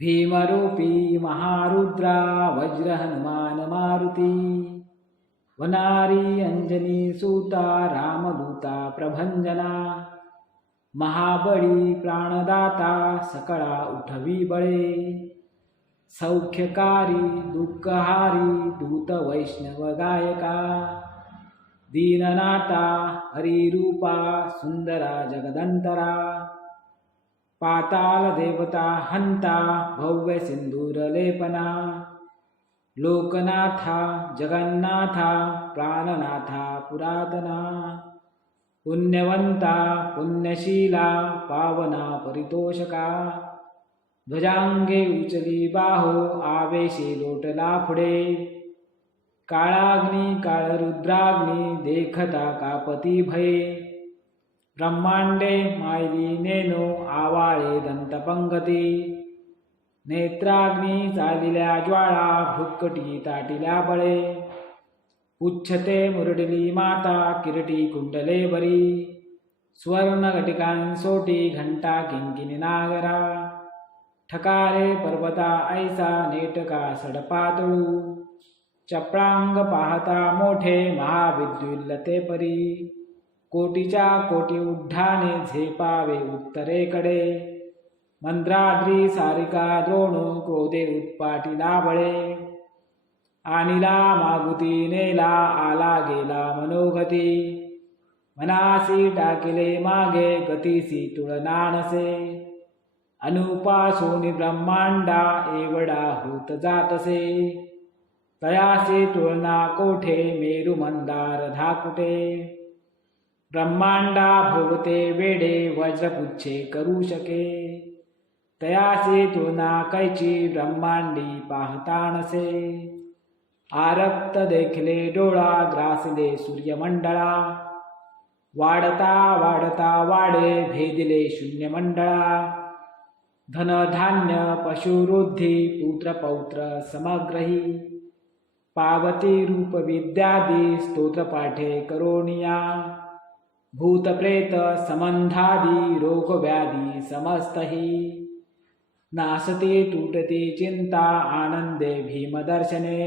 भीमरूपी महारुद्रा वज्र हनुमान मारुती वनारी अंजनी सूता रामदूता प्रभंजना महाबळी प्राणदाता सकळा उठवी बळे सौख्यकारी दुःखहारी दूत वैष्णव गायका दीननाथा हरिरूपा सुंदरा जगदंतरा पाताल देवता हंता भव्य सिंदूर लेपना लोकनाथा जगन्नाथा प्राणनाथा पुरातना पुण्यवंता पुण्यशीला पावना परितोषका ध्वजांगे उचली बाहो आवेशे लोटला पुढे काळाग्नी काळरुद्राग्नी देखता कापती भये ब्रह्मांडे मायली नेनो आवाळे दंतपंगती नेत्राग्नी चालिल्या ज्वाळा भृक्कटी ताटिल्या बळे उच्छते मुरडली माता किरटी कुंडले बरी स्वर्ण घटिकांसोटी घंटा किंकिणी नागरा ठकारे पर्वता ऐसा नेटका सडपातळू चपळांग पाहता मोठे महाविद्युल्लते परी कोटीच्या कोटी उड्डाणे झेपावे उत्तरेकडे मंद्राद्री सारिका द्रोण क्रोधे उत्पाटीला बळे आणिला मागुती नेला आला गेला मनोगती मनासी टाकिले मागे गतीसी तुळना नसे अनुपासोनी ब्रह्मांडा एवढा होत जातसे तयासे तुळना कोठे मेरु मंदार धाकुटे ब्रह्मांडा भोवते वेडे वज्रपुच्छे करू शके तयासे तुळना कैची ब्रह्मांडी पाहता नसे आरक्त देखले डोळा ग्रासले सूर्यमंडळा वाढता वाढता वाडे भेदिले शून्यमंडळा धनधान्य पशुवृद्धी पुत्र पौत्र समग्रही पावती रूप विद्यादी स्तोत्रपाठे करोनिया भूतप्रेत समंधादी रोगव्याधी समस्तही नासते तुटते चिंता आनंदे भीमदर्शने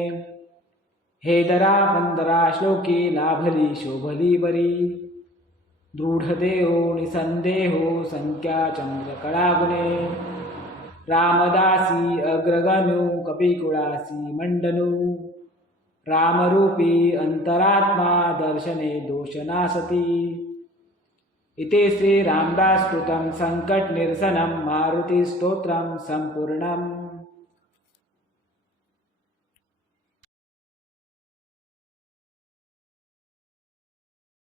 हेदरा बंदरा श्लोकी लाभली शोभली बरी दृढदेहो निसंदेहो संख्या चंद्रकळागुणे रामदासी अग्रगणू कपिकुळासी मंडनू रामरूपी अंतरात्मा दर्शने दोषनासती इति श्री रामदास कृतं संकट निरसनं मारुति स्तोत्रं संपूर्णम्।